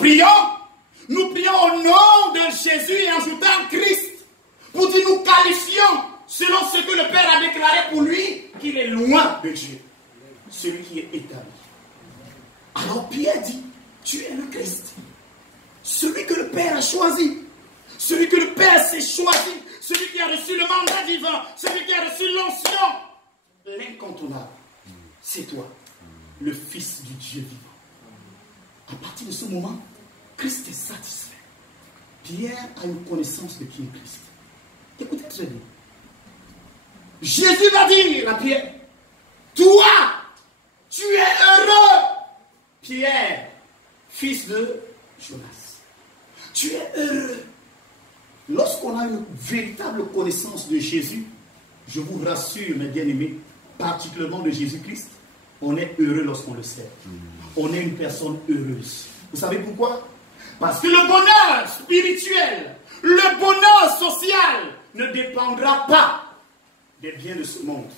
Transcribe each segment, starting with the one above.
prions, nous prions au nom de Jésus et en ajoutant Christ, pour dire nous qualifions selon ce que le Père a déclaré pour lui, qu'il est loin de Dieu, celui qui est établi. Alors Pierre dit, tu es le Christ, celui que le Père a choisi, celui que le Père s'est choisi, celui qui a reçu le mandat divin, celui qui a reçu l'onction, l'incontournable, c'est toi, le Fils du Dieu vivant. À partir de ce moment, Christ est satisfait. Pierre a une connaissance de qui est Christ. Écoutez très bien. Jésus va dire à Pierre, toi, tu es heureux, Pierre, fils de Jonas. Tu es heureux. Lorsqu'on a une véritable connaissance de Jésus, je vous rassure, mes bien-aimés, particulièrement de Jésus-Christ, on est heureux lorsqu'on le sert. On est une personne heureuse. Vous savez pourquoi? Parce que le bonheur spirituel, le bonheur social ne dépendra pas des biens de ce monde.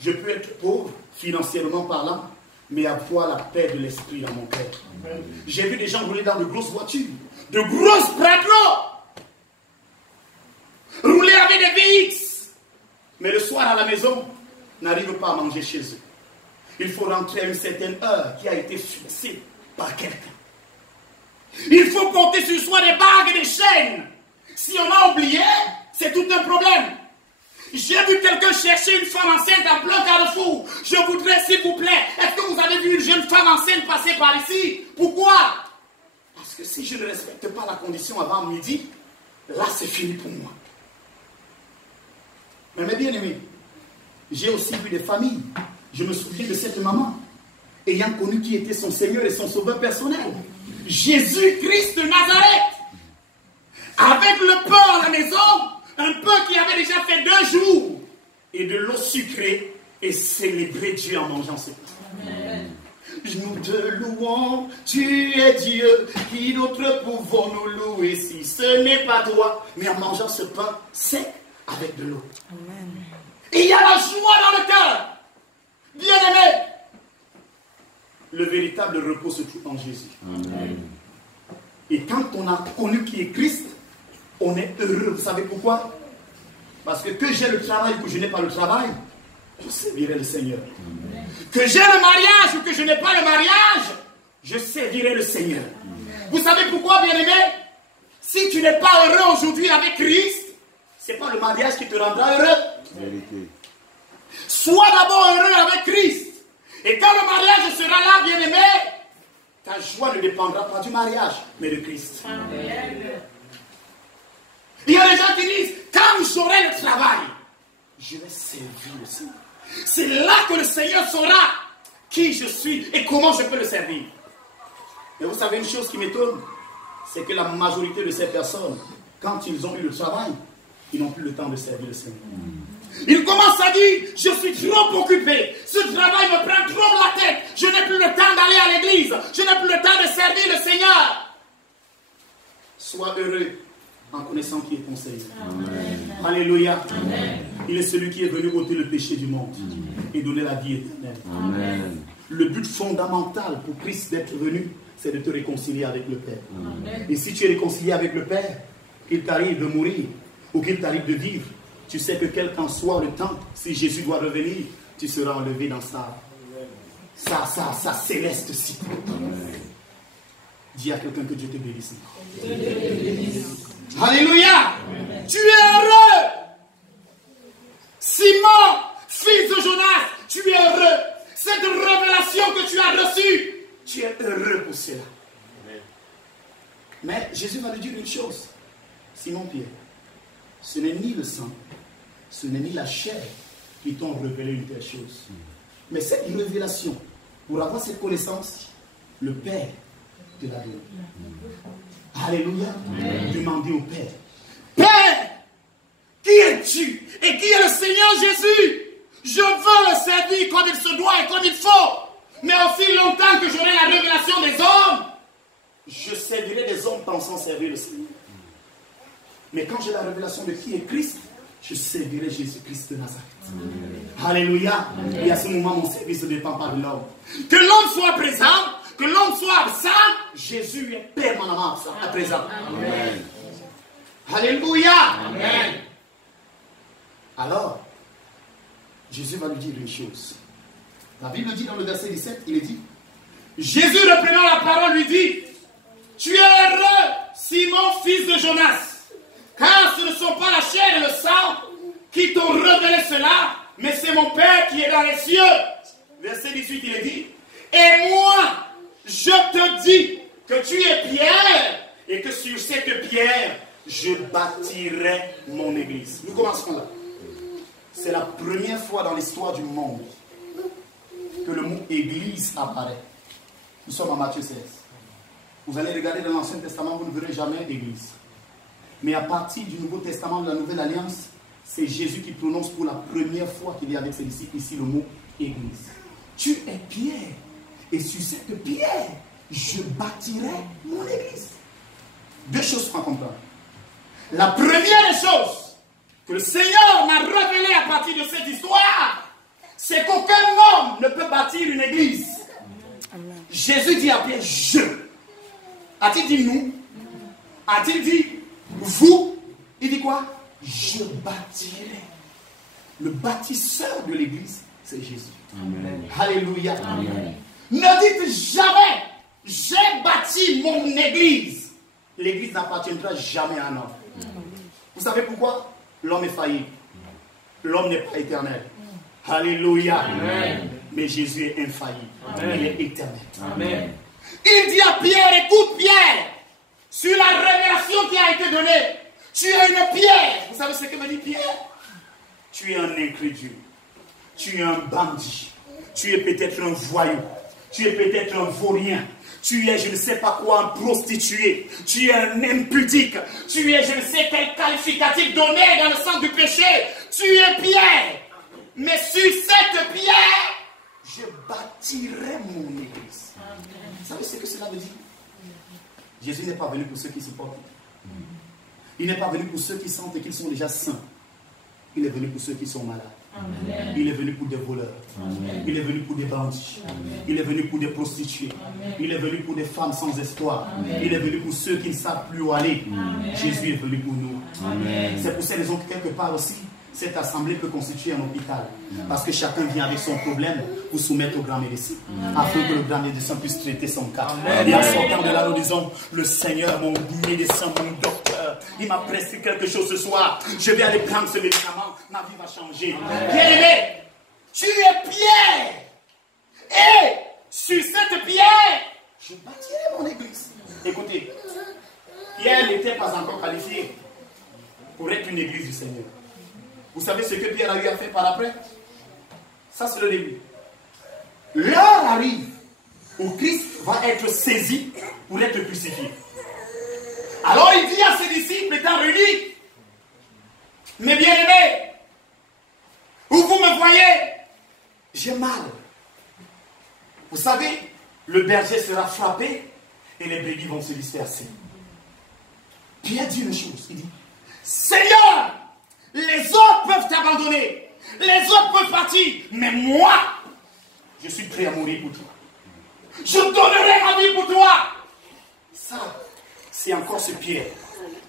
Je peux être pauvre, financièrement parlant, mais avoir la paix de l'esprit dans mon cœur. J'ai vu des gens rouler dans de grosses voitures, de grosses Prado, rouler avec des VX, mais le soir à la maison, n'arrivent pas à manger chez eux. Il faut rentrer à une certaine heure qui a été fixée par quelqu'un. Il faut porter sur soi des bagues et des chaînes. Si on a oublié, c'est tout un problème. J'ai vu quelqu'un chercher une femme enceinte en plein carrefour. Je voudrais, s'il vous plaît, est-ce que vous avez vu une jeune femme enceinte passer par ici? Pourquoi? Parce que si je ne respecte pas la condition avant midi, là c'est fini pour moi. Mais mes bien-aimés, j'ai aussi vu des familles. Je me souviens de cette maman, ayant connu qui était son Seigneur et son Sauveur personnel, Jésus-Christ de Nazareth, avec le pain à la maison, un pain qui avait déjà fait 2 jours, et de l'eau sucrée, et célébrer Dieu en mangeant ce pain. Amen. Nous te louons, tu es Dieu, qui d'autre pouvons nous louer si ce n'est pas toi, mais en mangeant ce pain sec avec de l'eau. Et il y a la joie dans le cœur. Bien-aimé, le véritable repos se trouve en Jésus. Amen. Et quand on a connu qui est Christ, on est heureux. Vous savez pourquoi? Parce que j'ai le travail ou que je n'ai pas le travail, je servirai le Seigneur. Amen. Que j'ai le mariage ou que je n'ai pas le mariage, je servirai le Seigneur. Amen. Vous savez pourquoi, bien-aimé? Si tu n'es pas heureux aujourd'hui avec Christ, ce n'est pas le mariage qui te rendra heureux. Vérité. Sois d'abord heureux avec Christ. Et quand le mariage sera là, bien-aimé, ta joie ne dépendra pas du mariage, mais de Christ. Amen. Il y a des gens qui disent, quand j'aurai le travail, je vais servir le Seigneur. C'est là que le Seigneur saura qui je suis et comment je peux le servir. Mais vous savez une chose qui m'étonne, c'est que la majorité de ces personnes, quand ils ont eu le travail, ils n'ont plus le temps de servir le Seigneur. Ils commencent à dire, je suis trop occupé, ce travail me prend trop la tête, je n'ai plus le temps d'aller à l'église, je n'ai plus le temps de servir le Seigneur. Sois heureux en connaissant qui est ton Seigneur. Amen. Alléluia. Amen. Il est celui qui est venu ôter le péché du monde et donner la vie éternelle. Amen. Le but fondamental pour Christ d'être venu, c'est de te réconcilier avec le Père. Amen. Et si tu es réconcilié avec le Père, qu'il t'arrive de mourir ou qu'il t'arrive de vivre, tu sais que quel qu'en soit le temps, si Jésus doit revenir, tu seras enlevé dans sa céleste cité. Dis à quelqu'un que Dieu te bénisse. Alléluia. Amen. Tu es heureux. Simon, fils de Jonas, tu es heureux. Cette révélation que tu as reçue, tu es heureux pour cela. Amen. Mais Jésus va lui dire une chose. Simon Pierre, ce n'est ni le sang, ce n'est ni la chair qui t'ont révélé une telle chose. Mais cette révélation, pour avoir cette connaissance, le Père te l'a donné. Alléluia. Demandez au Père. Père, qui es-tu? Et qui est le Seigneur Jésus? Je veux le servir comme il se doit et comme il faut. Mais aussi longtemps que j'aurai la révélation des hommes, je servirai des hommes pensant servir le Seigneur. Mais quand j'ai la révélation de qui est Christ, je servirai Jésus-Christ de Nazareth. Alléluia. Et à ce moment, mon service ne dépend pas de l'homme. Que l'homme soit présent, que l'homme soit absent, Jésus est permanemment absent, à présent. Amen. Alléluia. Amen. Alors, Jésus va lui dire une chose. La Bible dit dans le verset 17, il est dit, Jésus reprenant la parole lui dit, tu es heureux, Simon, fils de Jonas, car ce ne sont pas la chair et le sang qui t'ont révélé cela, mais c'est mon Père qui est dans les cieux. Verset 18, il est dit, et moi, je te dis que tu es Pierre, et que sur cette pierre, je bâtirai mon église. Nous commençons là. C'est la première fois dans l'histoire du monde que le mot église apparaît. Nous sommes en Matthieu 16. Vous allez regarder dans l'Ancien Testament, vous ne verrez jamais église. Mais à partir du Nouveau Testament, de la Nouvelle Alliance, c'est Jésus qui prononce pour la première fois qu'il est avec ses disciples ici le mot église. Tu es Pierre, et sur cette pierre, je bâtirai mon église. Deux choses pour comprendre. La première des choses que le Seigneur m'a révélée à partir de cette histoire, c'est qu'aucun homme ne peut bâtir une église. Amen. Jésus dit à Pierre, je. A-t-il dit nous? A-t-il dit vous? Il dit quoi? Je bâtirai. Le bâtisseur de l'église, c'est Jésus. Amen. Alléluia. Amen. Ne dites jamais, j'ai bâti mon église. L'église n'appartiendra jamais à un homme. Vous savez pourquoi? L'homme est faillible. L'homme n'est pas éternel. Alléluia. Amen. Mais Jésus est infaillible. Amen. Il est éternel. Amen. Il dit à Pierre, écoute Pierre, sur la révélation qui a été donnée, tu es une pierre. Vous savez ce que me dit Pierre? Tu es un incrédule. Tu es un bandit. Tu es peut-être un voyou. Tu es peut-être un vaurien. Tu es je ne sais pas quoi, un prostitué. Tu es un impudique. Tu es je ne sais quel qualificatif donné dans le sens du péché. Tu es pierre. Mais sur cette pierre, je bâtirai mon église. Vous savez ce que cela veut dire? Jésus n'est pas venu pour ceux qui se portent. Il n'est pas venu pour ceux qui sentent qu'ils sont déjà saints. Il est venu pour ceux qui sont malades. Amen. Il est venu pour des voleurs. Amen. Il est venu pour des bandits. Amen. Il est venu pour des prostituées. Amen. Il est venu pour des femmes sans espoir. Amen. Il est venu pour ceux qui ne savent plus où aller. Amen. Jésus est venu pour nous. C'est pour ces raisons que quelque part aussi, cette assemblée peut constituer un hôpital. Parce que chacun vient avec son problème pour soumettre au grand médecin. Afin que le grand médecin puisse traiter son cas. Amen. Et en sortant de là, nous disons, le Seigneur, mon médecin, mon docteur, il m'a prescrit quelque chose ce soir. Je vais aller prendre ce médicament. Ma vie va changer. Bien-aimé, tu es pierre. Et sur cette pierre, je bâtirai mon église. Écoutez, Pierre n'était pas encore qualifié pour être une église du Seigneur. Vous savez ce que Pierre a eu à faire par après? Ça, c'est le début. L'heure arrive où Christ va être saisi pour être crucifié. Alors il dit à ses disciples étant réunis, mes bien-aimés, où vous me voyez, j'ai mal. Vous savez, le berger sera frappé et les brebis vont se disperser. Pierre dit une chose, il dit, Seigneur, les autres peuvent t'abandonner, les autres peuvent partir, mais moi, je suis prêt à mourir pour toi. Je donnerai ma vie pour toi. Ça, c'est encore ce Pierre.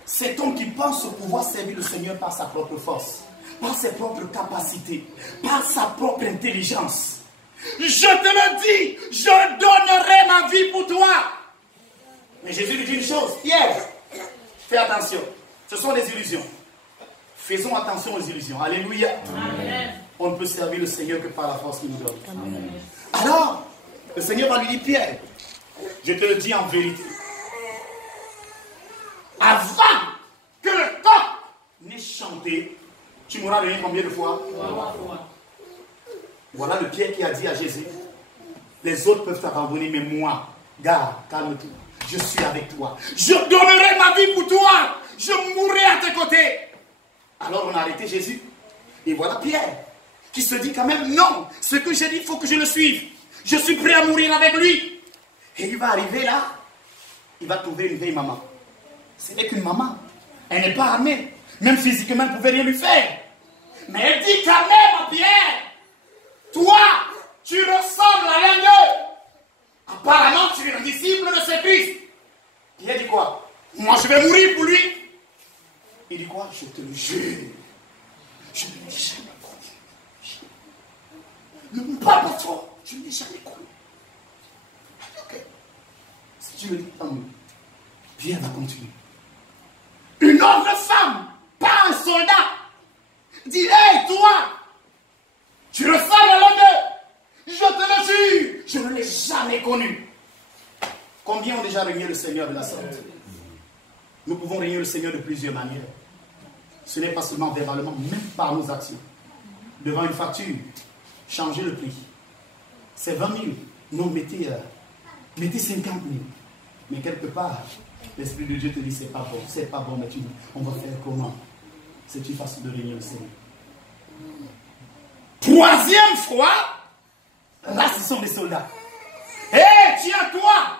Cet homme qui pense pouvoir servir le Seigneur par sa propre force, par ses propres capacités, par sa propre intelligence. Je te le dis, je donnerai ma vie pour toi. Mais Jésus lui dit une chose, Pierre, fais attention, ce sont des illusions. Faisons attention aux illusions. Alléluia. Amen. On ne peut servir le Seigneur que par la force qu'il nous donne. Amen. Alors, le Seigneur va lui dire, Pierre, je te le dis en vérité. Avant que le coq n'ait chanté, tu m'auras donné combien de fois? 3 fois. Voilà le Pierre qui a dit à Jésus, les autres peuvent t'abandonner, mais moi, garde, calme-toi. Je suis avec toi. Je donnerai ma vie pour toi. Je mourrai à tes côtés. Alors on a arrêté Jésus. Et voilà Pierre, qui se dit quand même, non, ce que j'ai dit, il faut que je le suive. Je suis prêt à mourir avec lui. Et il va arriver là, il va trouver une vieille maman. Ce n'est qu'une maman. Elle n'est pas armée. Même physiquement, elle ne pouvait rien lui faire. Mais elle dit quand même à Pierre, toi, tu ressembles à l'un d'eux. apparemment tu es un disciple de ce Christ. Pierre dit quoi? Moi je vais mourir pour lui. Il dit quoi? Je te le jure. Je ne l'ai jamais connu. Ne me parle pas trop. Je ne l'ai jamais connu. Ok. Si tu me dis tant mieux. Pierre va continuer. Une autre femme, pas un soldat, dit, hey toi, tu ressembles à l'un d'eux. Je te le jure, je ne l'ai jamais connu. Combien ont déjà régné le Seigneur de la sorte? Nous pouvons régner le Seigneur de plusieurs manières. Ce n'est pas seulement verbalement, même par nos actions. Devant une facture, changez le prix. C'est 20 000. Non, mettez 50 000. Mais quelque part, l'Esprit de Dieu te dit, c'est pas bon, mais tu dis, on va faire comment? C'est une façon de régner le Seigneur. Troisième fois, là, ce sont des soldats. Hé, tiens-toi,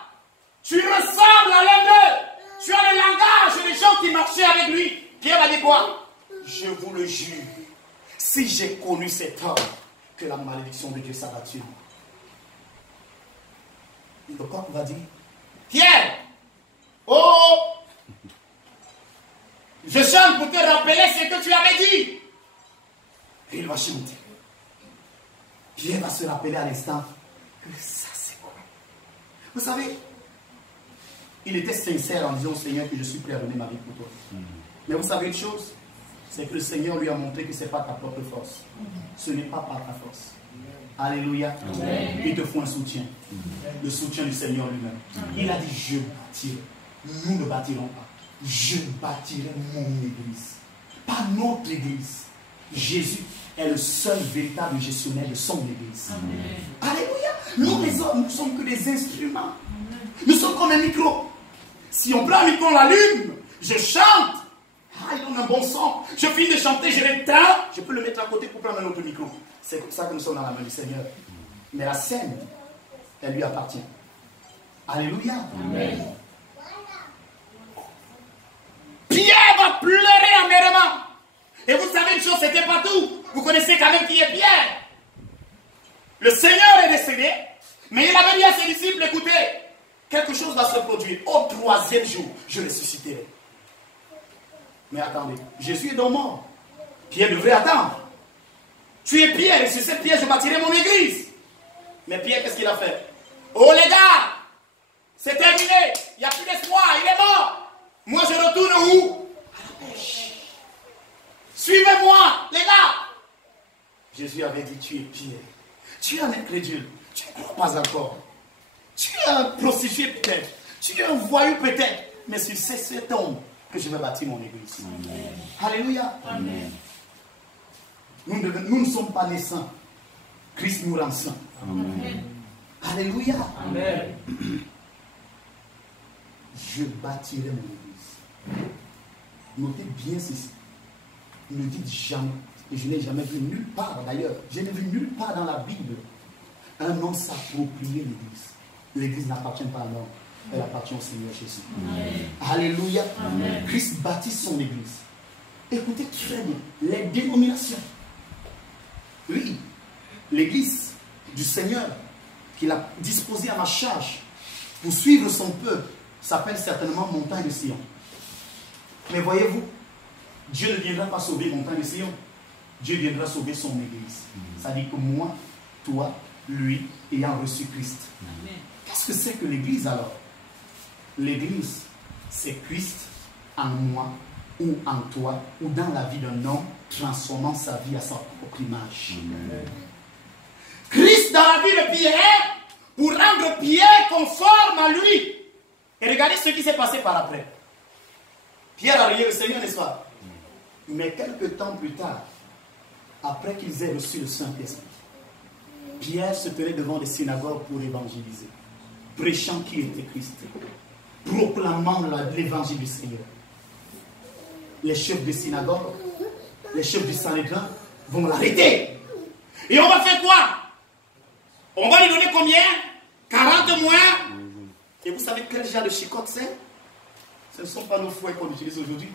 tu ressembles à l'un d'eux. Tu as le langage des gens qui marchaient avec lui. Pierre a dit quoi? Je vous le jure, si j'ai connu cet homme, que la malédiction de Dieu s'abattu. Le coq va dire, Pierre, oh, je chante pour te rappeler ce que tu avais dit. Et il va chanter. Pierre va se rappeler à l'instant que ça c'est quoi? Vous savez, il était sincère en disant au Seigneur que je suis prêt à donner ma vie pour toi. Mais vous savez une chose, c'est que le Seigneur lui a montré que ce n'est pas ta propre force. Ce n'est pas par ta force. Alléluia. Amen. Il te faut un soutien. Le soutien du Seigneur lui-même. Il a dit, je bâtirai. Nous ne bâtirons pas. Je bâtirai mon église. Pas notre église. Jésus est le seul véritable gestionnaire de son église. Amen. Alléluia. Nous les hommes, nous ne sommes que des instruments. Nous sommes comme un micro. Si on prend un micro, on l'allume, je chante. Ah, il donne un bon son. Je finis de chanter, je l'éteins. Je peux le mettre à côté pour prendre un autre micro. C'est comme ça que nous sommes dans la main du Seigneur. Mais la scène, elle lui appartient. Alléluia. Amen. Pierre va pleurer amèrement. Et vous savez une chose, c'était pas tout. Vous connaissez quand même qui est Pierre. Le Seigneur est décédé, mais il avait dit à ses disciples, écoutez, quelque chose va se produire. Au troisième jour, je ressusciterai. Mais attendez, Jésus est donc mort. Pierre devrait attendre. Tu es Pierre, et sur cette pierre, je bâtirai mon église. Mais Pierre, qu'est-ce qu'il a fait? Oh les gars, c'est terminé. Il n'y a plus d'espoir, il est mort. Moi, je retourne où? À la pêche. Suivez-moi, les gars. Jésus avait dit, tu es Pierre. Tu es un incrédule. Tu ne crois pas encore. Tu es un prostitué peut-être. Tu es un voyou peut-être. Mais sur cet homme que je vais bâtir mon église. Amen. Alléluia. Amen. Nous ne sommes pas nés saints. Christ nous rend saints. Amen. Alléluia. Amen. Je bâtirai mon église. Notez bien ceci. Ne dites jamais, et je n'ai jamais vu nulle part d'ailleurs, je n'ai vu nulle part dans la Bible, un homme s'approprier l'église. L'église n'appartient pas à l'homme, elle appartient au Seigneur Jésus. Amen. Alléluia. Amen. Christ bâtit son église. Écoutez très bien, les dénominations. Oui, l'église du Seigneur qu'il a disposée à ma charge pour suivre son peuple s'appelle certainement Montagne de Sion. Mais voyez-vous, Dieu ne viendra pas sauver Montagne de Sion. Dieu viendra sauver son église. Ça dit que moi, toi, lui, ayant reçu Christ. Qu'est-ce que c'est que l'église alors? L'église, c'est Christ en moi, ou en toi, ou dans la vie d'un homme, transformant sa vie à sa propre image. Amen. Christ dans la vie de Pierre, pour rendre Pierre conforme à lui. Et regardez ce qui s'est passé par après. Pierre a régné le Seigneur, n'est-ce pas? Mais quelques temps plus tard, après qu'ils aient reçu le Saint-Esprit, Pierre se tenait devant les synagogues pour évangéliser, prêchant qui était Christ, proclamant l'évangile du Seigneur. Les chefs des synagogues, les chefs du Sanhédrin vont l'arrêter. Et on va faire quoi? On va lui donner combien? 40 mois. Et vous savez quel genre de chicotte c'est? Ce ne sont pas nos fouets qu'on utilise aujourd'hui.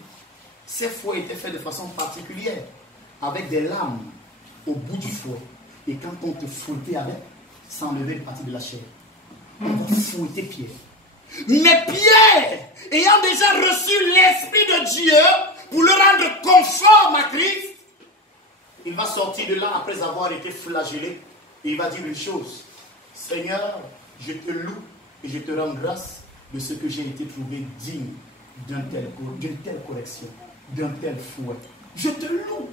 Ces fouets étaient faits de façon particulière, avec des lames au bout du fouet. Et quand on te fouettait avec, ça enlevait une partie de la chair. on va fouetter Pierre. Mais Pierre, ayant déjà reçu l'Esprit de Dieu pour le rendre conforme à Christ, il va sortir de là après avoir été flagellé et il va dire une chose. Seigneur, je te loue et je te rends grâce de ce que j'ai été trouvé digne d'une telle correction, d'un tel fouet. Je te loue.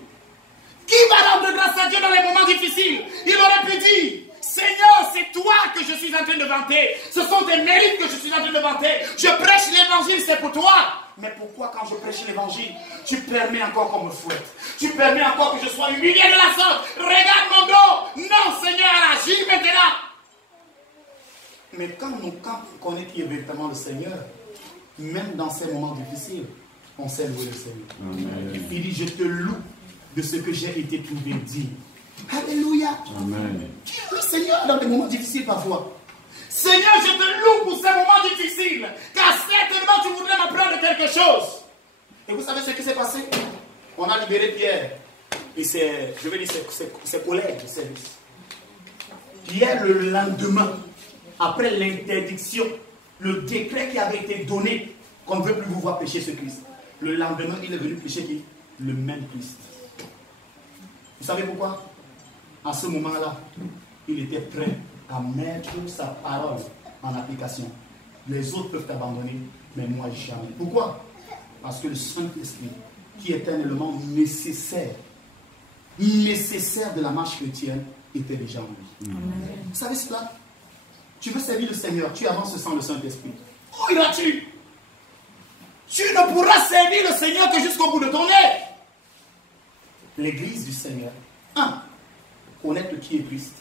Qui va rendre grâce à Dieu dans les moments difficiles? Il aurait pu dire, Seigneur, c'est toi que je suis en train de vanter. Ce sont tes mérites que je suis en train de vanter. Je prêche l'évangile, c'est pour toi. Mais pourquoi quand je prêche l'évangile, tu permets encore qu'on me fouette? Tu permets encore que je sois humilié de la sorte? Regarde mon dos. Non, Seigneur, agis maintenant. Mais quand on connaît qui est véritablement le Seigneur, même dans ces moments difficiles, on sait louer le Seigneur. Amen. Il dit, je te loue de ce que j'ai été trouvé digne. Alléluia. Amen. Oui, Seigneur, dans des moments difficiles parfois. Seigneur, je te loue pour ces moments difficiles, car certainement tu voudrais m'apprendre quelque chose. Et vous savez ce qui s'est passé? On a libéré Pierre et ses collègues de service. Pierre, le lendemain, après l'interdiction, le décret qui avait été donné, qu'on ne veut plus vous voir pécher ce Christ, le lendemain, il est venu pécher qui? Le même Christ. Vous savez pourquoi? À ce moment-là, il était prêt à mettre sa parole en application. Les autres peuvent t'abandonner, mais moi jamais. Pourquoi? Parce que le Saint-Esprit, qui est un élément nécessaire de la marche chrétienne, était déjà en lui. Amen. Vous savez cela? Tu veux servir le Seigneur, tu avances sans le Saint-Esprit. Où iras-tu? Tu ne pourras servir le Seigneur que jusqu'au bout de ton nez. L'église du Seigneur. 1. Connaître qui est Christ.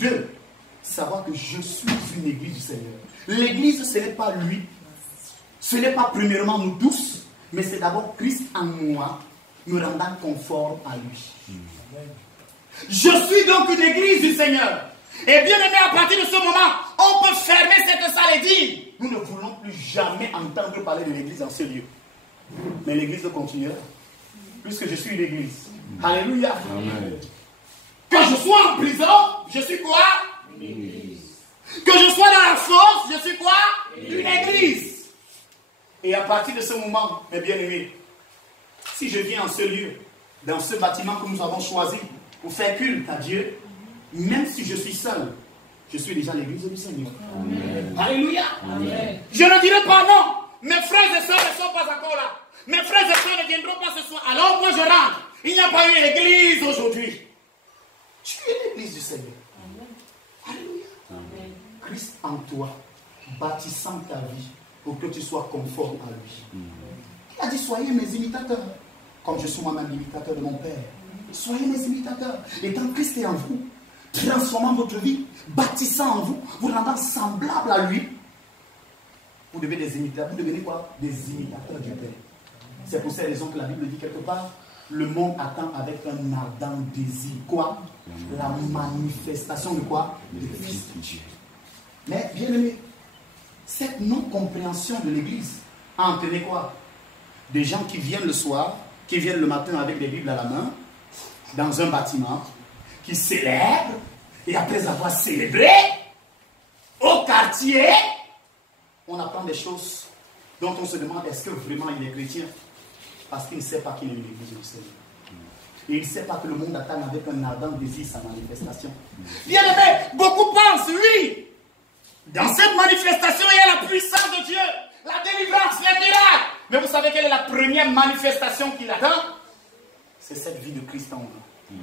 2. Savoir que je suis une église du Seigneur. L'église, ce n'est pas lui. Ce n'est pas premièrement nous tous, mais c'est d'abord Christ en moi, me rendant conforme à lui. Je suis donc une église du Seigneur. Et bien aimé, à partir de ce moment, on peut fermer cette salle et dire, nous ne voulons plus jamais entendre parler de l'église en ce lieu. Mais l'église continuera. Puisque je suis une église. Alléluia. Amen. Que je sois en prison, je suis quoi? Une église. Que je sois dans la fosse, je suis quoi? Une église. Et à partir de ce moment, mes bien-aimés, si je viens en ce lieu, dans ce bâtiment que nous avons choisi pour faire culte à Dieu, même si je suis seul, je suis déjà l'église du Seigneur. Amen. Alléluia. Amen. Je ne dirai pas non. Mes frères et sœurs ne sont pas encore là. Mes frères et sœurs ne viendront pas ce soir. Alors moi je rentre. Il n'y a pas eu l'église aujourd'hui. Tu es l'église du Seigneur. Amen. Alléluia. Amen. Christ en toi, bâtissant ta vie pour que tu sois conforme à lui. Amen. Il a dit, soyez mes imitateurs, comme je suis moi-même l'imitateur de mon Père. Soyez mes imitateurs. Étant Christ est en vous, transformant votre vie, bâtissant en vous, vous rendant semblable à lui. Vous devez des imitateurs. Vous devenez quoi? Des imitateurs du Père. C'est pour cette raison que la Bible dit quelque part, le monde attend avec un ardent désir. Quoi? La manifestation de quoi? De Fils de Dieu. Mais, bien aimé, cette non-compréhension de l'Église a entraîné quoi? Des gens qui viennent le soir, qui viennent le matin avec des Bibles à la main, dans un bâtiment, qui célèbrent, et après avoir célébré, au quartier, on apprend des choses dont on se demande est-ce que vraiment il est chrétien? Parce qu'il ne sait pas qu'il est une église du Seigneur. Et il ne sait pas que le monde attend avec un ardent désir sa manifestation. Bien aimé, beaucoup pensent, oui, dans cette manifestation, il y a la puissance de Dieu, la délivrance, les miracles. Mais vous savez quelle est la première manifestation qu'il attend? C'est cette vie de Christ en nous.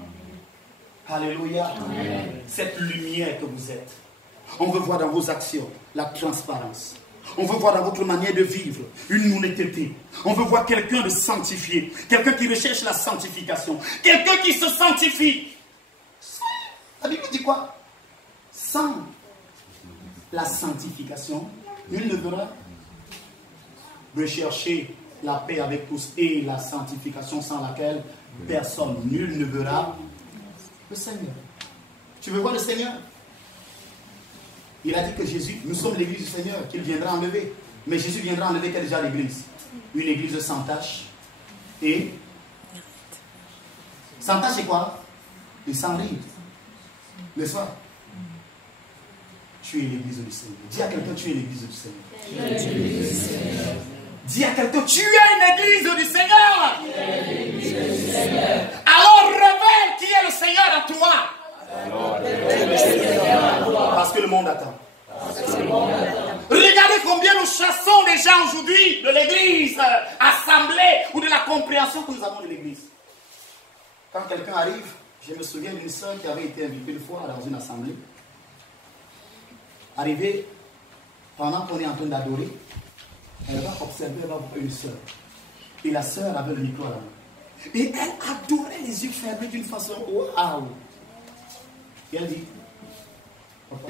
Alléluia. Amen. Cette lumière que vous êtes. On veut voir dans vos actions la transparence. On veut voir dans votre manière de vivre une honnêteté. On veut voir quelqu'un de sanctifié. Quelqu'un qui recherche la sanctification. Quelqu'un qui se sanctifie. La Bible dit quoi? Sans la sanctification, nul ne verra. Rechercher la paix avec tous et la sanctification sans laquelle personne, nul ne verra le Seigneur. Tu veux voir le Seigneur? Il a dit que Jésus, nous sommes l'église du Seigneur, qu'il viendra enlever. Mais Jésus viendra enlever quelle déjà l'église? Une église sans tache. Et sans tache c'est quoi? Et sans ride. N'est-ce pas? tu es l'église du Seigneur. Dis à quelqu'un, tu es l'église du Seigneur. Dis à quelqu'un, tu es une église du Seigneur. Alors révèle qui est le Seigneur à toi. Parce que le monde attend. Regardez combien nous chassons les gens aujourd'hui de l'église assemblée ou de la compréhension que nous avons de l'église. Quand quelqu'un arrive, je me souviens d'une sœur qui avait été invitée une fois dans une assemblée. Arrivée, pendant qu'on est en train d'adorer, elle va observer, elle va voir une sœur. Et la sœur avait le micro à la main. Et elle adorait les yeux fermés d'une façon waouh. Et elle dit, papa,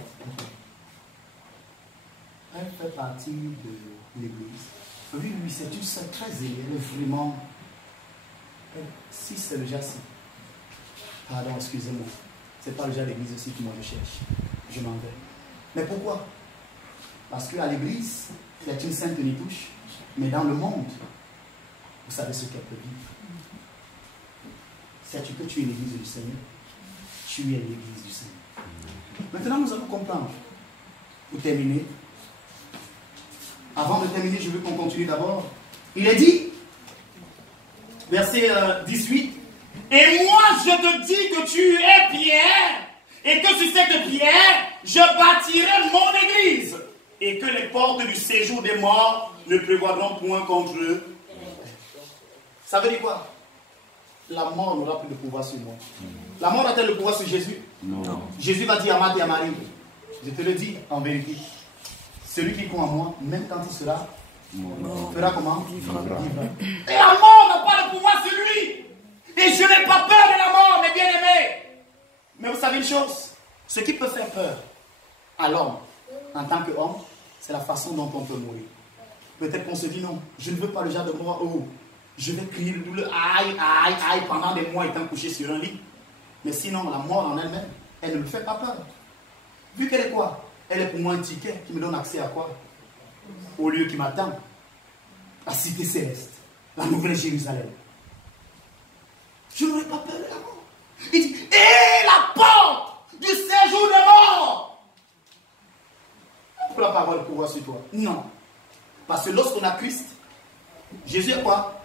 elle fait partie de l'église. Oui, c'est une sœur très zélée, elle est vraiment. Si c'est le Jassi. Pardon, excusez-moi. C'est pas le genre d'église aussi que moi je cherche. Je m'en vais. Mais pourquoi? Parce qu'à l'église, c'est une sainte nitouche, mais dans le monde, vous savez ce qu'elle peut vivre. Sais-tu que tu es l'église du Seigneur? Tu es l'église du Seigneur. Maintenant, nous allons comprendre. Pour terminer, avant de terminer, je veux qu'on continue d'abord. Il est dit, verset 18, et moi je te dis que tu es Pierre, et que sur cette pierre, je bâtirai mon église, et que les portes du séjour des morts ne prévaudront point contre eux. Ça veut dire quoi? La mort n'aura plus de pouvoir sur moi. La mort a-t-elle le pouvoir sur Jésus? Non. Jésus va dire à Marthe et à Marie, je te le dis en vérité, celui qui croit en moi, même quand il sera mort, fera comment? Vivra. Et la mort n'a pas de pouvoir sur lui. Et je n'ai pas peur de la mort, mes bien-aimés. Mais vous savez une chose, ce qui peut faire peur à l'homme, en tant qu'homme, c'est la façon dont on peut mourir. Peut-être qu'on se dit non, je ne veux pas le genre de mort où je vais crier le douleur, aïe, aïe, aïe, pendant des mois étant couché sur un lit. Mais sinon, la mort en elle-même, elle ne me fait pas peur. Vu qu'elle est quoi? Elle est pour moi un ticket qui me donne accès à quoi? Au lieu qui m'attend. La cité céleste, la nouvelle Jérusalem. Je n'aurais pas peur de la mort. Il dit, et la porte du séjour des morts. Pourquoi la parole de pouvoir sur toi? Non. Parce que lorsqu'on a Christ, Jésus est quoi?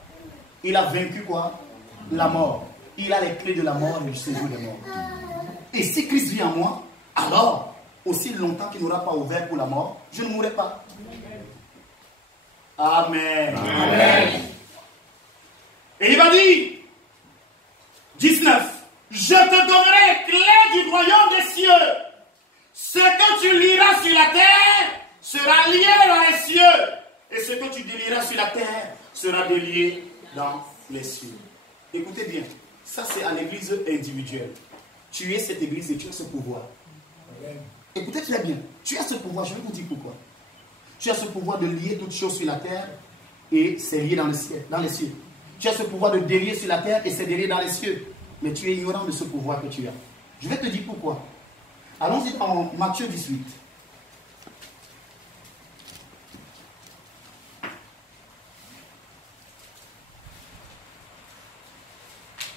Il a vaincu quoi? La mort. Il a les clés de la mort et du séjour des morts. Et si Christ vit en moi, alors, aussi longtemps qu'il n'aura pas ouvert pour la mort, je ne mourrai pas. Amen. Amen. Et il va dire, 19, je te donnerai les clés du royaume des cieux. Ce que tu liras sur la terre sera lié dans les cieux. Et ce que tu délieras sur la terre sera délié dans les cieux. Écoutez bien, ça c'est à l'église individuelle. Tu es cette église et tu as ce pouvoir. Écoutez très bien, tu as ce pouvoir, je vais vous dire pourquoi. Tu as ce pouvoir de lier toutes choses sur la terre et c'est lié dans les cieux. Tu as ce pouvoir de délier sur la terre et c'est délié dans les cieux. Mais tu es ignorant de ce pouvoir que tu as. Je vais te dire pourquoi. Allons-y en Matthieu 18.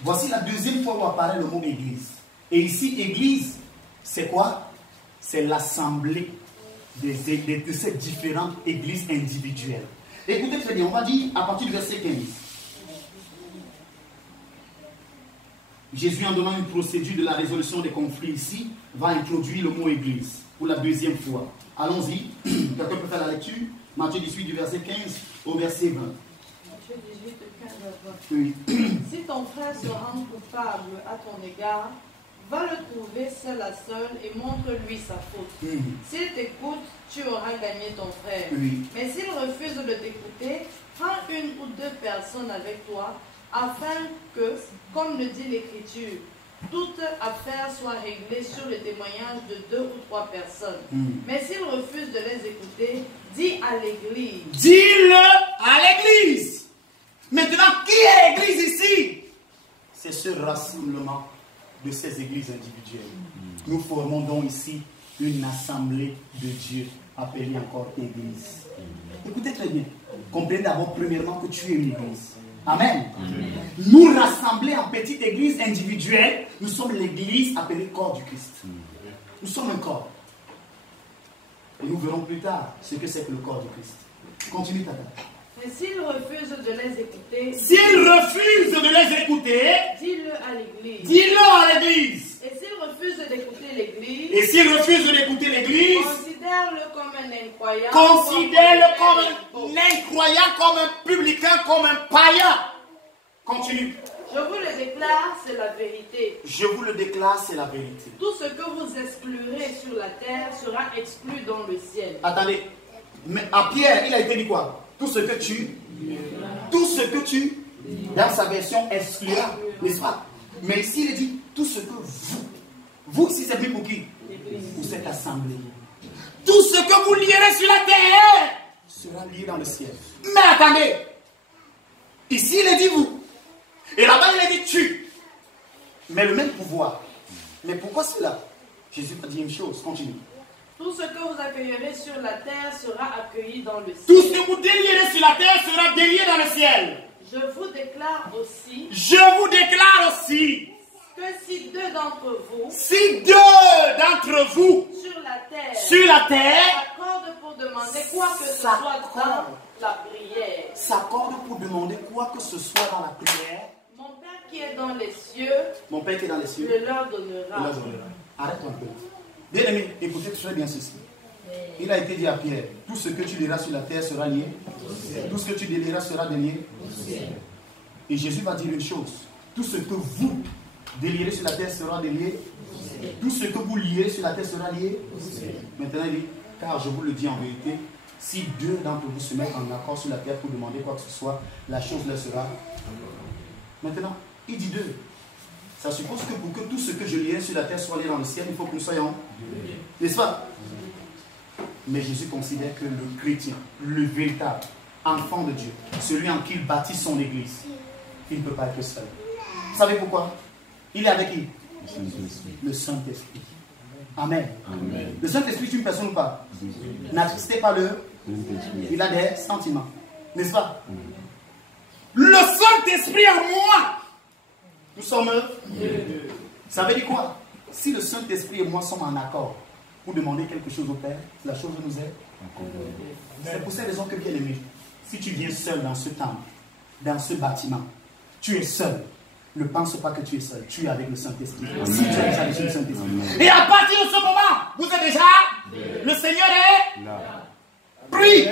Voici la deuxième fois où apparaît le mot église. Et ici, église, c'est quoi? C'est l'assemblée de ces différentes églises individuelles. Écoutez très bien, on va dire à partir du verset 15. Jésus, en donnant une procédure de la résolution des conflits ici, va introduire le mot église pour la deuxième fois. Allons-y. Quelqu'un peut faire la lecture? Matthieu 18 du verset 15 au verset 20. Matthieu 18, 15 à 20. Oui. Si ton frère se rend coupable à ton égard, va le trouver seul à seul et montre-lui sa faute. S'il t'écoute, tu auras gagné ton frère. Mais s'il refuse de t'écouter, prends une ou deux personnes avec toi, afin que, comme le dit l'Écriture, toute affaire soit réglée sur le témoignage de 2 ou 3 personnes. Mais s'il refuse de les écouter, dis à l'Église. Dis-le à l'Église. Maintenant, qui est l'Église ici? C'est ce rassemblement de ces églises individuelles. Nous formons donc ici une assemblée de Dieu, appelée encore Église. Écoutez très bien. Comprenez d'abord premièrement que tu es une Église. Amen. Nous rassembler en petite église individuelle, nous sommes l'église appelée corps du Christ. Nous sommes un corps. Et nous verrons plus tard ce que c'est que le corps de Christ. Continue ta tâche. Et s'ils refusent de les écouter, dis-le à l'église. Dis-le à l'église. Et s'ils refusent d'écouter l'église, considère-le comme un incroyant. Considère-le comme un incroyant, comme un publicain, comme un païen. Continue. Je vous le déclare, c'est la vérité. Je vous le déclare, c'est la vérité. Tout ce que vous exclurez sur la terre sera exclu dans le ciel. Attendez, mais à Pierre, il a été dit quoi? Tout ce que tu, dans sa version, exclura, n'est-ce pas? Mais ici, il dit, tout ce que vous ici, c'est pour qui? Pour cette assemblée. Tout ce que vous lierez sur la terre sera lié dans le ciel. Mais attendez, ici, il a dit vous. Et là-bas, il a dit tu. Mais le même pouvoir. Mais pourquoi cela? Jésus a dit une chose, continue. Tout ce que vous accueillerez sur la terre sera accueilli dans le ciel. Tout ce que vous délierez sur la terre sera délié dans le ciel. Je vous déclare aussi que si deux d'entre vous sur la terre s'accordent pour demander quoi que ce soit dans la prière, s'accordent pour demander quoi que ce soit dans la prière, mon Père qui est dans les cieux, le leur donnera. Arrête un peu. Bien aimé, écoutez très bien ceci. Il a été dit à Pierre, tout ce que tu liras sur la terre sera lié, tout ce que tu délieras sera délié. Et Jésus va dire une chose, tout ce que vous délierez sur la terre sera délié, tout ce que vous lierez sur la terre sera lié. Maintenant il dit, car je vous le dis en vérité, si deux d'entre vous se mettent en accord sur la terre pour demander quoi que ce soit, la chose leur sera. Maintenant, il dit deux. Ça suppose que pour que tout ce que je lierai sur la terre soit lié dans le ciel, il faut que nous soyons. N'est-ce pas? Mais Jésus considère que le chrétien, le véritable enfant de Dieu, celui en qui il bâtit son église, il ne peut pas être seul. Vous savez pourquoi? Il est avec qui? Le Saint-Esprit. Amen. Amen. Le Saint-Esprit est une personne ou pas? N'attristez pas le. Il a des sentiments. N'est-ce pas? Le Saint-Esprit en moi. Nous sommes. Ça veut dire quoi? Si le Saint-Esprit et moi sommes en accord pour demander quelque chose au Père, la chose nous est. C'est pour cette raison que, bien aimé, si tu viens seul dans ce temple, dans ce bâtiment, tu es seul. Ne pense pas que tu es seul. Tu es avec le Saint-Esprit. Si tu es déjà avec le Saint-Esprit. Et à partir de ce moment, vous êtes déjà. Le Seigneur est là. Prie.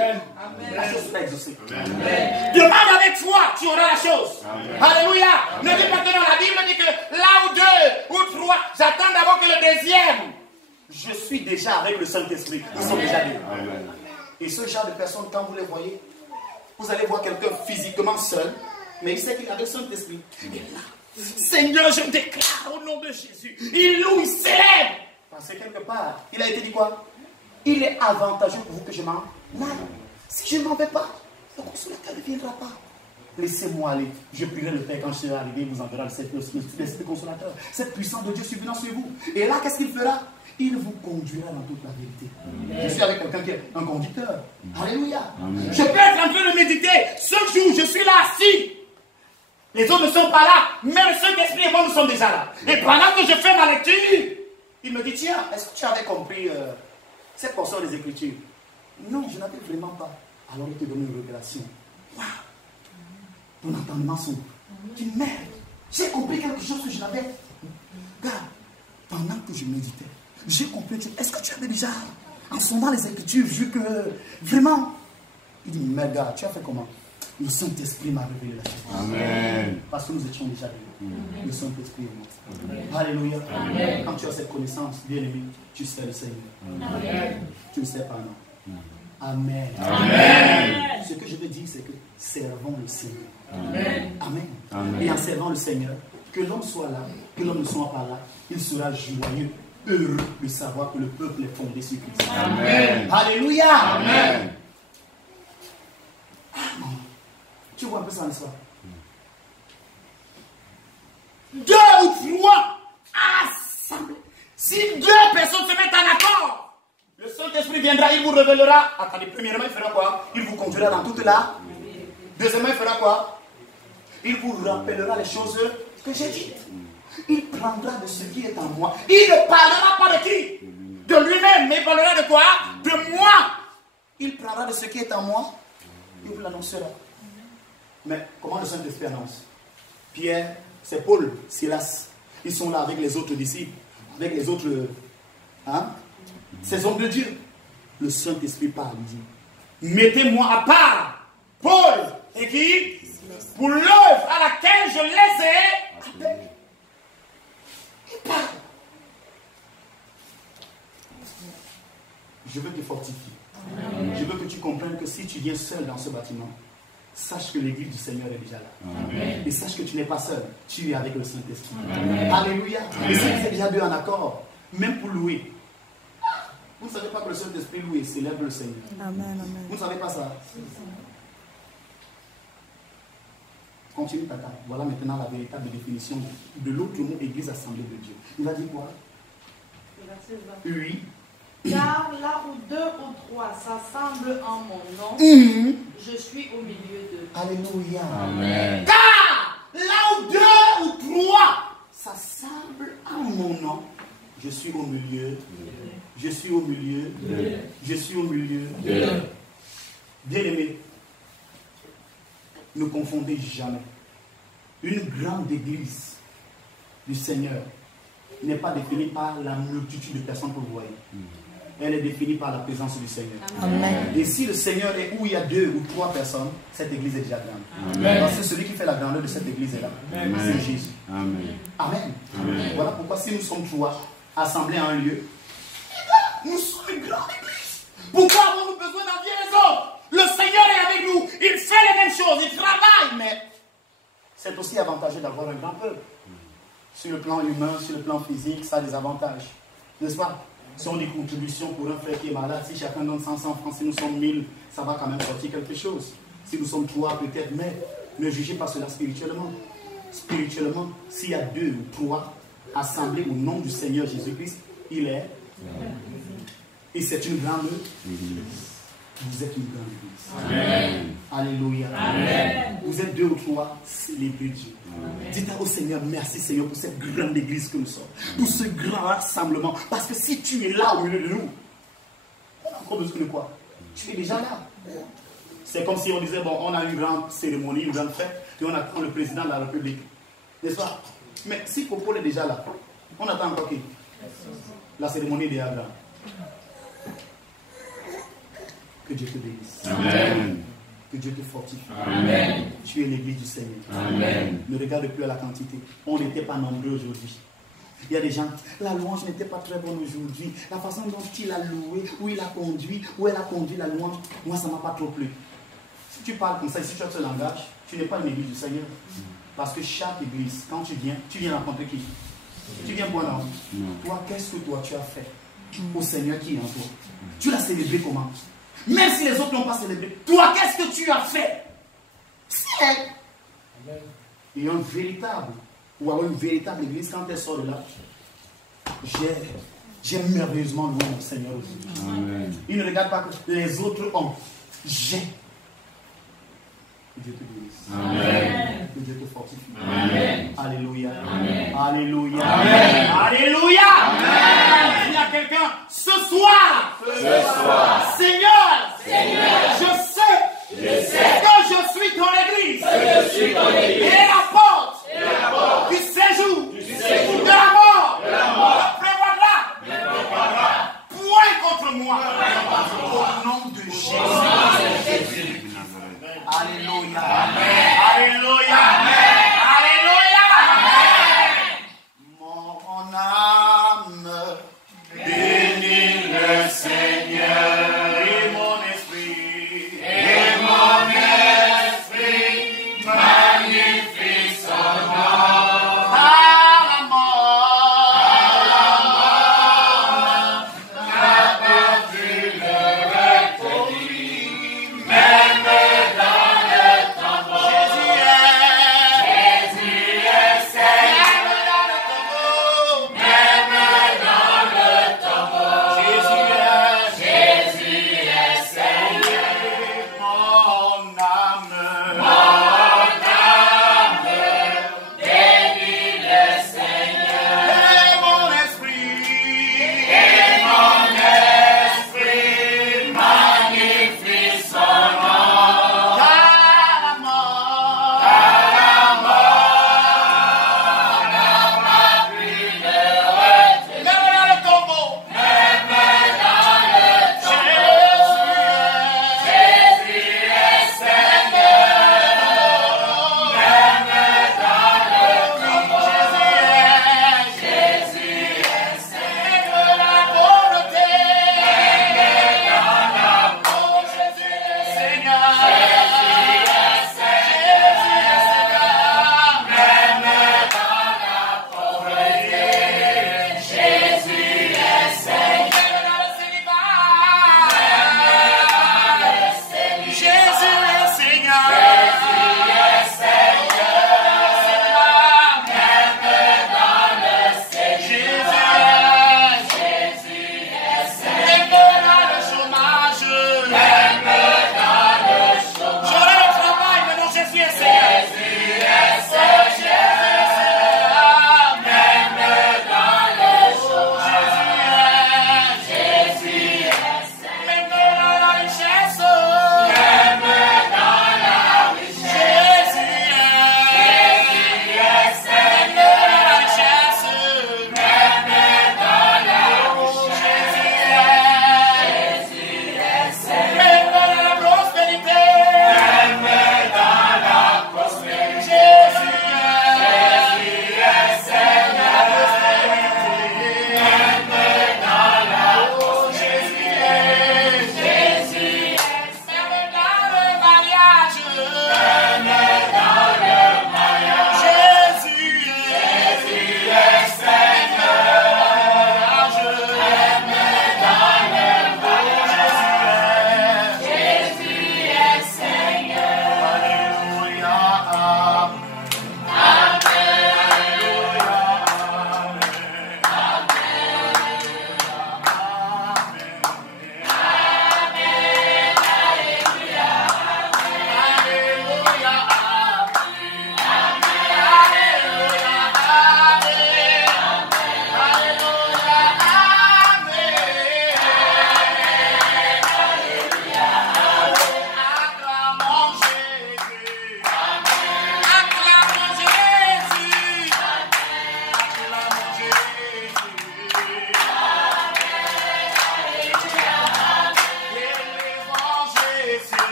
La chose sera exaucée. Demande avec foi, tu auras la chose. Amen. Alléluia. Ne dis pas que dans la Bible dit que là ou deux ou trois, j'attends d'abord que le deuxième. Je suis déjà avec le Saint-Esprit. Ils sont déjà deux. Et ce genre de personnes, quand vous les voyez, vous allez voir quelqu'un physiquement seul, mais il sait qu'il a le Saint-Esprit. Il est là. Seigneur, je déclare au nom de Jésus. Il loue, il célèbre. Parce que quelque part, il a été dit quoi? Il est avantageux pour vous que je m'en aille. Si je ne m'en vais pas, le consolateur ne viendra pas. Laissez-moi aller. Je prierai le Père quand je serai arrivé, il vous enverra l'Esprit consolateur. Cette puissance de Dieu survenant sur vous. Et là, qu'est-ce qu'il fera? Il vous conduira dans toute la vérité. Amen. Je suis avec quelqu'un qui est un conducteur. Alléluia. Amen. Je peux être en train de méditer. Ce jour, je suis là assis. Les autres ne sont pas là. Mais le Saint-Esprit et moi, nous sommes déjà là. Et pendant que je fais ma lecture, il me dit, tiens, est-ce que tu avais compris cette portion des Écritures? Non, je n'avais vraiment pas. Alors il te donne une révélation. Waouh! Ton entendement s'ouvre. Tu dis, merde, j'ai compris quelque chose que je n'avais. Regarde, pendant que je méditais, j'ai compris. Est-ce que tu avais déjà, en sondant les Écritures, vu que vraiment. Il dit, mais gars, tu as fait comment? Le Saint-Esprit m'a révélé la chose. Amen. Parce que nous étions déjà venus. Le Saint-Esprit est moi. Alléluia. Amen. Quand tu as cette connaissance, bien aimé, tu sais le Seigneur. Amen. Tu ne sais pas, non. Amen. Amen. Ce que je veux dire, c'est que servons le Seigneur. Amen. Amen. Amen. Et en servant le Seigneur, que l'homme soit là, que l'homme ne soit pas là, il sera joyeux, heureux de savoir que le peuple est fondé sur Christ. Amen. Alléluia. Amen. Amen. Tu vois un peu ça, n'est-ce pas? Deux ou trois assemblés. Si deux personnes se mettent en accord, le Saint-Esprit viendra, il vous révélera. Attendez, premièrement, il fera quoi? Il vous conduira dans toute la. Deuxièmement, il fera quoi? Il vous rappellera les choses que j'ai dites. Il prendra de ce qui est en moi. Il ne parlera pas de qui? de lui-même, mais il parlera de quoi? De moi. Il prendra de ce qui est en moi et vous l'annoncera. Mais comment le Saint-Esprit annonce? Pierre, c'est Paul, Silas. Ils sont là avec les autres disciples, avec les autres, ces hommes de Dieu. Le Saint-Esprit parle, il dit, mettez-moi à part Paul et qui? Pour l'œuvre à laquelle je les ai appelés. Il parle. Je veux te fortifier. Amen. Je veux que tu comprennes que si tu viens seul dans ce bâtiment, sache que l'église du Seigneur est déjà là. Amen. Et sache que tu n'es pas seul, tu es avec le Saint-Esprit. Alléluia. Et si vous êtes déjà deux en accord, même pour louer, vous ne savez pas que le Saint-Esprit loue et célèbre le Seigneur. Amen. Vous ne savez pas ça? Continue ta table. Voilà maintenant la véritable définition de l'autre mot église assemblée de Dieu. Il va dire quoi? Oui. Car là où deux ou trois s'assemblent en mon nom, je suis au milieu d'eux. Alléluia. Amen. Car là où deux ou trois s'assemblent en mon nom, je suis au milieu. Je suis au milieu. Je suis au milieu. Bien-aimés, ne confondez jamais. Une grande église du Seigneur n'est pas définie par la multitude de personnes que vous voyez. Elle est définie par la présence du Seigneur. Amen. Et si le Seigneur est où il y a deux ou trois personnes, cette église est déjà grande. Amen. Parce que celui qui fait la grandeur de cette église est là. C'est Jésus. Amen. Amen. Amen. Voilà pourquoi si nous sommes trois assemblés en un lieu, nous sommes une grande église. Pourquoi avons-nous besoin d'envier les autres? Le Seigneur est avec nous. Il fait les mêmes choses. Il travaille. Mais c'est aussi avantageux d'avoir un grand peuple. Sur le plan humain, sur le plan physique, ça a des avantages. N'est-ce pas? Si on a des contributions pour un frère qui est malade, si chacun donne 500 francs, si nous sommes 1000, ça va quand même sortir quelque chose. Si nous sommes 3, peut-être, mais ne jugez pas cela spirituellement. Spirituellement, s'il y a 2 ou 3 assemblés au nom du Seigneur Jésus-Christ, il est. Et c'est une grande. Vous êtes une grande église. Amen. Alléluia. Amen. Vous êtes 2 ou 3, célébrez Dieu. Amen. Dites au Seigneur, merci Seigneur pour cette grande église que nous sommes. Pour ce grand rassemblement. Parce que si tu es là au milieu de nous, on a encore besoin de quoi? Tu es déjà là. C'est comme si on disait, bon, on a une grande cérémonie, une grande fête, et on attend le président de la République. N'est-ce pas? Mais si Popo est déjà là, on attend encore qui? La cérémonie est déjà grande. Que Dieu te bénisse. Amen. Que Dieu te fortifie. Amen. Tu es l'église du Seigneur. Amen. Ne regarde plus à la quantité. On n'était pas nombreux aujourd'hui. Il y a des gens, la louange n'était pas très bonne aujourd'hui. La façon dont il a loué, où il a conduit, où elle a conduit la louange, moi ça ne m'a pas trop plu. Si tu parles comme ça, si tu as ce langage, tu n'es pas une église du Seigneur. Parce que chaque église, quand tu viens rencontrer qui? Tu viens pour un toi, qu'est-ce que toi tu as fait au Seigneur qui est en toi? Tu l'as célébré comment? Même si les autres n'ont pas célébré, toi, qu'est-ce que tu as fait? C'est il y a une véritable, ou alors une véritable église, quand elle sort de là, j'ai merveilleusement loué mon Seigneur aussi. Amen. Il ne regarde pas que les autres ont. J'ai. Que Dieu te bénisse. Amen. Que Dieu te fortifie. Amen. Alléluia. Amen. Alléluia. Amen. Alléluia. Amen. Il y a quelqu'un ce soir. Seigneur, je sais que je suis ton église. Et la porte du séjour, de la mort, ne prévoira point contre moi. Au nom de Jésus. Alléluia. Amen. Alléluia. Amen. Alléluia. Amen. Mon âme bénit le Seigneur et mon esprit magnifie son nom. À la mort n'a pas vu le rectiligne, même dans le temps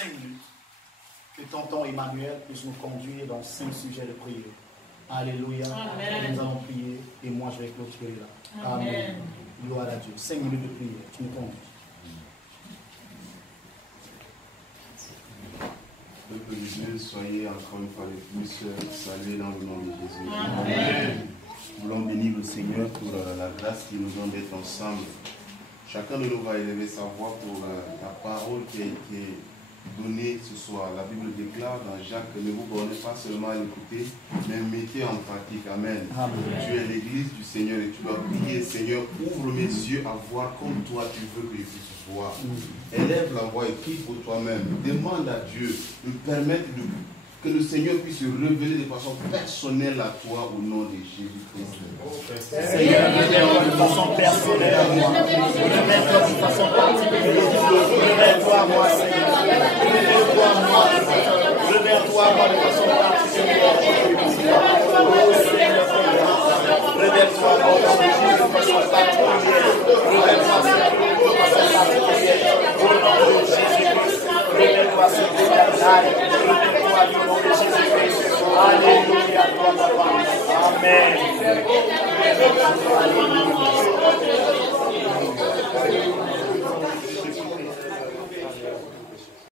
5 minutes. Que tonton Emmanuel puisse nous conduire dans 5 sujets de prière. Alléluia. Amen. Nous allons prier et moi je vais clôturer là. Amen. Amen. Gloire à Dieu. 5 minutes de prière. Tu nous conduis. Peuple de Dieu, soyez encore une fois de plus salués dans le nom de Jésus. Amen. Nous voulons bénir le Seigneur pour la grâce qu'il nous donne d'être ensemble. Chacun de nous va élever sa voix pour la parole qui a été donnée ce soir. La Bible déclare dans Jacques que ne vous bornez pas seulement à l'écouter, mais mettez en pratique. Amen. Amen. Tu es l'église du Seigneur et tu dois prier, Seigneur, ouvre mes yeux à voir comme toi tu veux que je puisse voir. Élève la voix et prie pour toi-même. Demande à Dieu de permettre que le Seigneur puisse se révéler de façon personnelle à toi au nom de Jésus-Christ. Seigneur, révèle-toi de façon personnelle à moi. Révèle-toi de façon particulière. Révèle-toi à moi, Seigneur. Révèle-toi à moi. Révèle-toi à moi de façon particulière. Oh Seigneur, révèle-toi à moi de façon particulière. Révèle-toi à moi de façon particulière. Au nom de Jésus-Christ. Révèle-toi à ce révèle-toi au nom de Jésus-Christ. Alléluia, Amen. Alléluia.